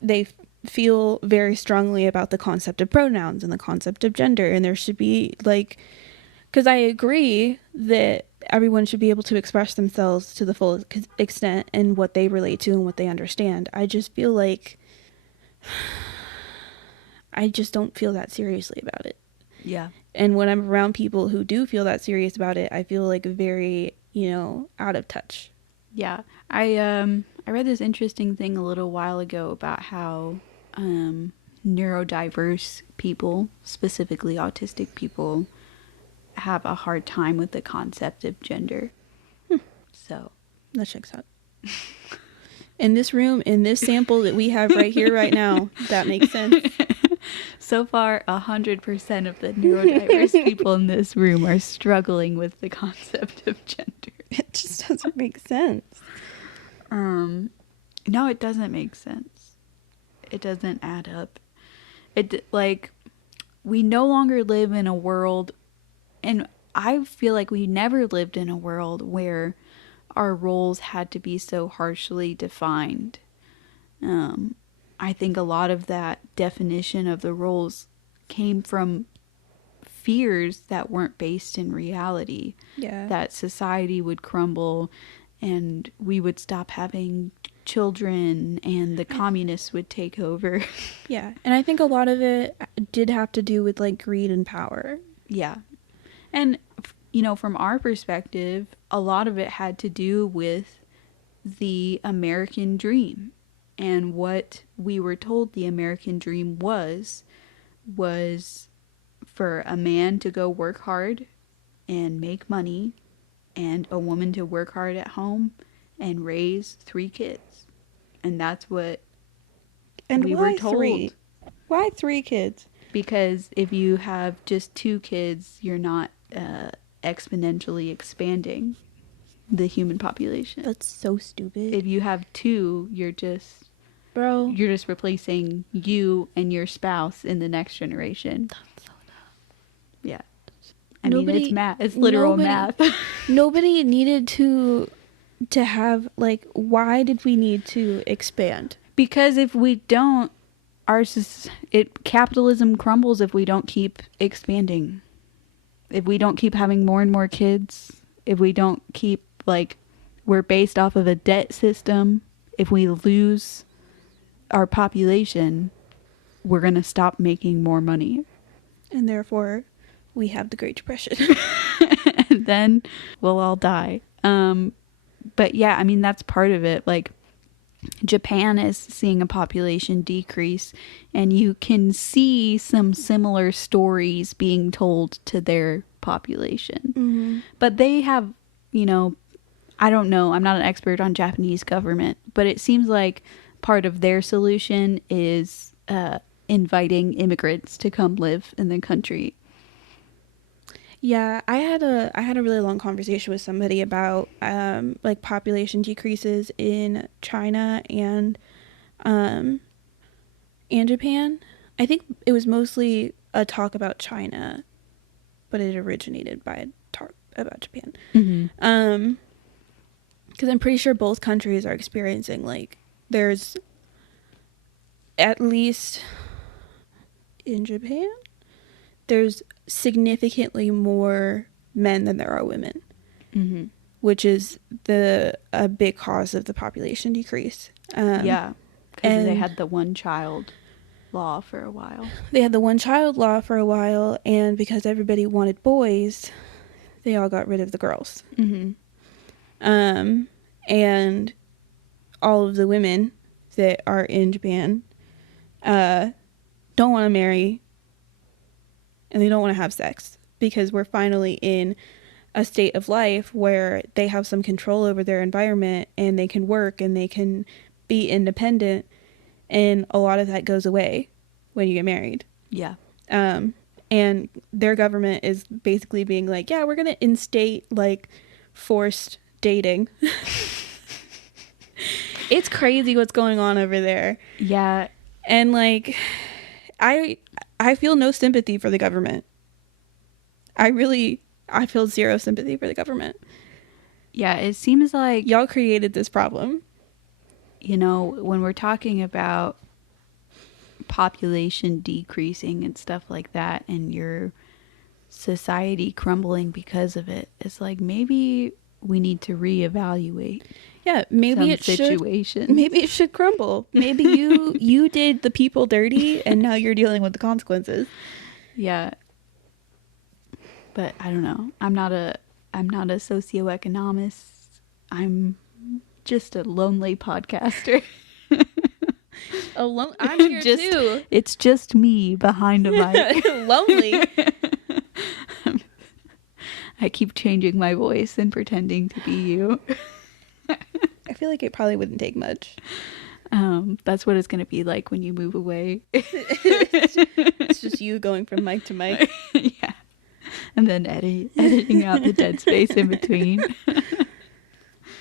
they feel very strongly about the concept of pronouns and the concept of gender, and there should be, like, because I agree that everyone should be able to express themselves to the full extent and what they relate to and what they understand. I just feel like I just don't feel that seriously about it. Yeah. And when I'm around people who do feel that serious about it, I feel like very, you know, out of touch. Yeah. I read this interesting thing a little while ago about how neurodiverse people, specifically autistic people, have a hard time with the concept of gender. So that checks out. In this room, in this sample that we have right here, right now, that makes sense. So far, 100% of the neurodiverse people in this room are struggling with the concept of gender. It just doesn't make sense. No, it doesn't make sense. It doesn't add up. It, like, we no longer live in a world, and I feel like we never lived in a world where our roles had to be so harshly defined. I think a lot of that definition of the roles came from fears that weren't based in reality. Yeah. That society would crumble and we would stop having children and the communists would take over. Yeah. And I think a lot of it did have to do with, like, greed and power. Yeah. And, you know, from our perspective, a lot of it had to do with the American dream. And what we were told the American dream was for a man to go work hard and make money, and a woman to work hard at home and raise 3 kids. And that's what we were told. 3? Why 3 kids? Because if you have just 2 kids, you're not exponentially expanding the human population. That's so stupid. If you have 2, you're just replacing you and your spouse in the next generation. That's so dumb. Yeah. I mean, it's math. It's literal math. Nobody needed to have, like, why did we need to expand? Because if we don't, capitalism crumbles if we don't keep expanding. If we don't keep having more and more kids, if we don't keep, like, we're based off of a debt system. If we lose our population, we're going to stop making more money. And therefore, we have the Great Depression. And then we'll all die. But yeah, I mean, that's part of it. Like, Japan is seeing a population decrease, and you can see some similar stories being told to their population. Mm-hmm. But they have, you know, I don't know, I'm not an expert on Japanese government, but it seems like part of their solution is inviting immigrants to come live in the country. Yeah, I had a really long conversation with somebody about like population decreases in China and Japan. I think it was mostly a talk about China, but it originated by a talk about Japan. Mm-hmm. Because I'm pretty sure both countries are experiencing, like, there's at least in Japan, there's significantly more men than there are women, Mm-hmm. which is a big cause of the population decrease. Yeah, because they had the one-child law for a while. They had the one-child law for a while, and because everybody wanted boys, they all got rid of the girls. Mm-hmm. And all of the women that are in Japan don't want to marry, and they don't want to have sex, because we're finally in a state of life where they have some control over their environment, and they can work and they can be independent, and a lot of that goes away when you get married. Yeah. And their government is basically being like, yeah, we're gonna instate like forced dating. It's crazy what's going on over there. Yeah. And like, I feel no sympathy for the government. I feel zero sympathy for the government. Yeah, it seems like, y'all created this problem. You know, when we're talking about population decreasing and stuff like that, and your society crumbling because of it, it's like, maybe we need to reevaluate. Yeah, maybe it should crumble. Maybe you did the people dirty, and now you're dealing with the consequences. Yeah. But I don't know. I'm not a socioeconomist. I'm just a lonely podcaster. I'm here too. It's just me behind a mic. Lonely. I keep changing my voice and pretending to be you. I feel like it probably wouldn't take much. That's what it's going to be like when you move away. It's just you going from mic to mic. Yeah. And then editing out the dead space in between.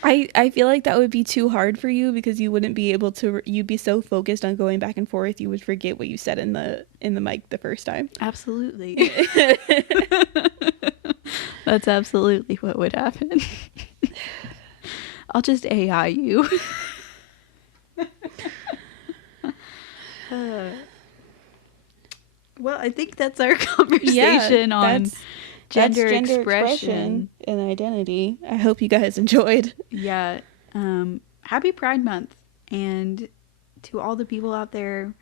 I feel like that would be too hard for you, because you wouldn't be able to, you'd be so focused on going back and forth, you would forget what you said in the mic the first time. Absolutely. That's absolutely what would happen. I'll just AI you. Well, I think that's our conversation on gender expression and identity. I hope you guys enjoyed. Yeah. Happy Pride Month. And to all the people out there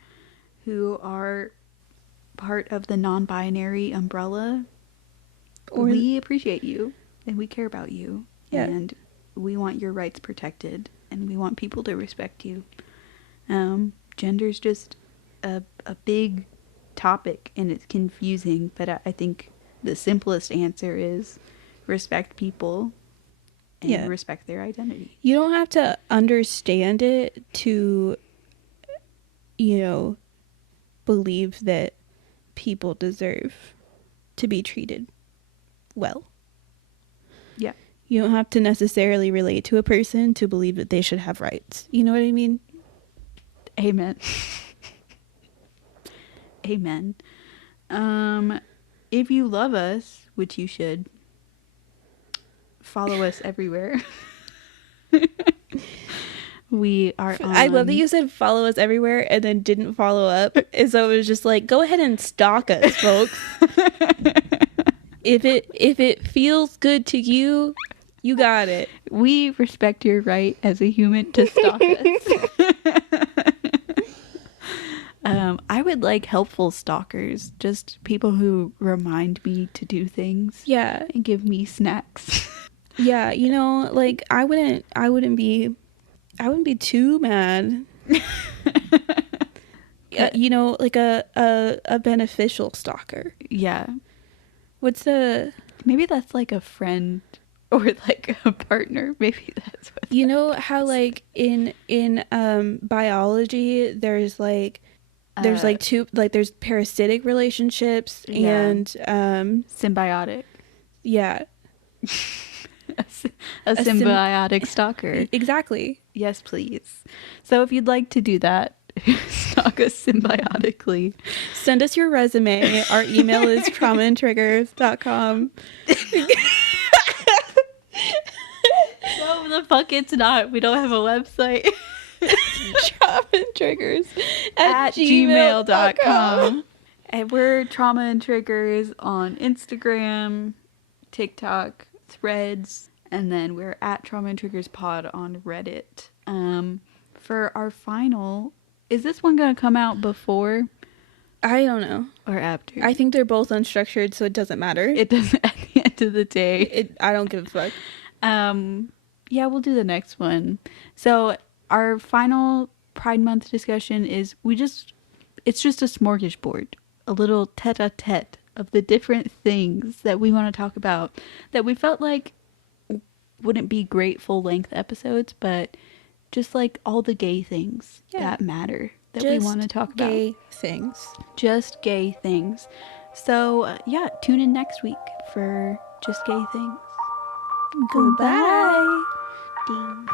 who are part of the non-binary umbrella, we appreciate you and we care about you. Yeah. And we want your rights protected, and we want people to respect you. Gender's just a big topic, and it's confusing, but I think the simplest answer is respect people and respect their identity. You don't have to understand it to, believe that people deserve to be treated well. Yeah. You don't have to necessarily relate to a person to believe that they should have rights. You know what I mean? Amen. Amen. If you love us, which you should, follow us everywhere. We are on... I love that you said follow us everywhere and then didn't follow up. And so it was just like, go ahead and stalk us, folks. If it feels good to you, you got it. We respect your right as a human to stalk us. would like helpful stalkers, just people who remind me to do things. Yeah. And give me snacks. Yeah, you know, like I wouldn't be too mad. You know, like a beneficial stalker. Yeah. Maybe that's like a friend or like a partner. Maybe that's what. You know how like in biology there's two, like there's parasitic relationships and symbiotic. Yeah. a symbiotic stalker. Exactly. Yes, please. So if you'd like to do that, stalk us symbiotically. Send us your resume. Our email is traumaandtriggers.com. No, the fuck it's not. We don't have a website. traumaandtriggers@gmail.com. And we're Trauma and Triggers on Instagram, TikTok, Threads, and then we're at Trauma and Triggers Pod on Reddit. For our final, is this one gonna come out before? I don't know. Or after? I think they're both unstructured, so it doesn't matter. It doesn't at the end of the day. I don't give a fuck. Yeah, we'll do the next one. So our final Pride Month discussion is it's just a smorgasbord, a little tete-a-tete of the different things that we want to talk about that we felt like wouldn't be great full-length episodes, but just like all the gay things that matter that we want to talk about. Gay things. Just gay things. So, tune in next week for Just Gay Things. Goodbye. Ding.